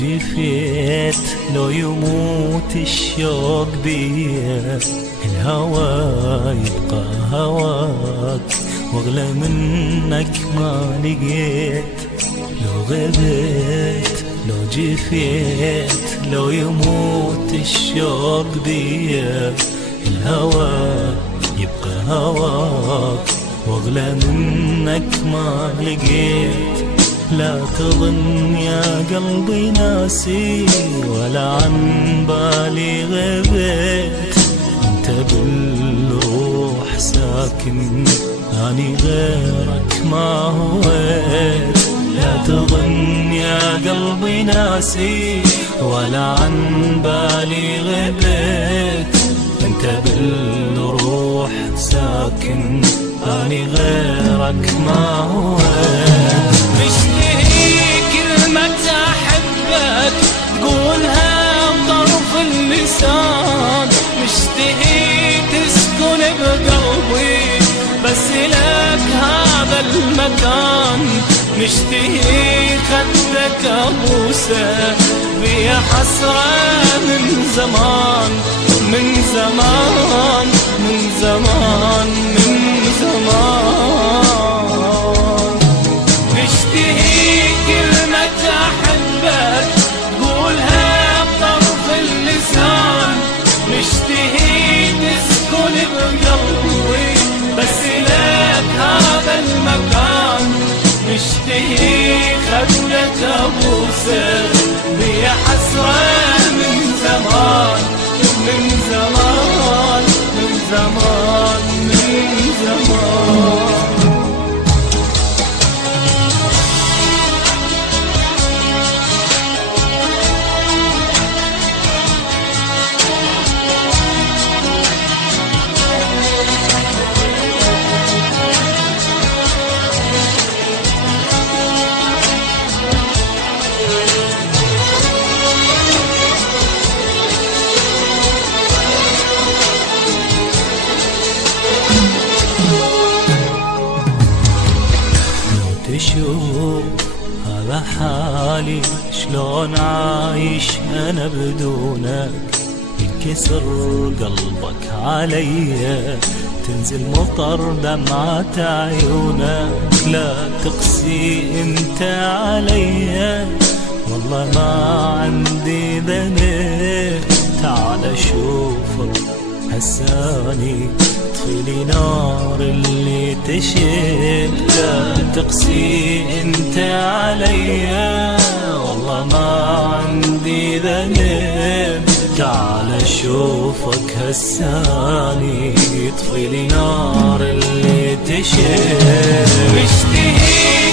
جفيت لو يموت الشوق بيا، الهوى يبقى هواك واغلى منك ما لقيت. لو غبت لو جفيت لو يموت الشوق بيا، الهوى يبقى هواك واغلى منك ما لقيت. لا تظن يا قلبي ناسي ولا عن بالي غبت، انت بالروح ساكن اني غيرك ما هويت. لا تظن يا قلبي ناسي ولا عن بالي غبت، انت بالروح ساكن اني غيرك ما هويت. مشتهي كلمة أحبك تقولها بطرف اللسان، مشتهي تسكن بقلبي بس لك هذا المكان، مشتهي خدك أبوسه بيا حسرة من زمان من زمان من زمان من زمان. مشتهي كلمة أحبك تقولها بطرف اللسان، مشتهي تسكن بقلبي بس لك هذا المكان، مشتهي خدك أبوسه بيا حسرة من زمان من زمان من زمان من زمان. تشوف هذا حالي شلون عايش أنا بدونك، ينكسر قلبك عليا تنزل مطر دمعة عيونك. لا تقسي انت عليا والله ما عندي ذنب، تعال شوفك هساني طفيلي نار اللي تشيل. لا تقسي انت عليا والله ما عندي ذنب، تعال شوفك هساني طفيلي نار اللي تشيل. مشتهي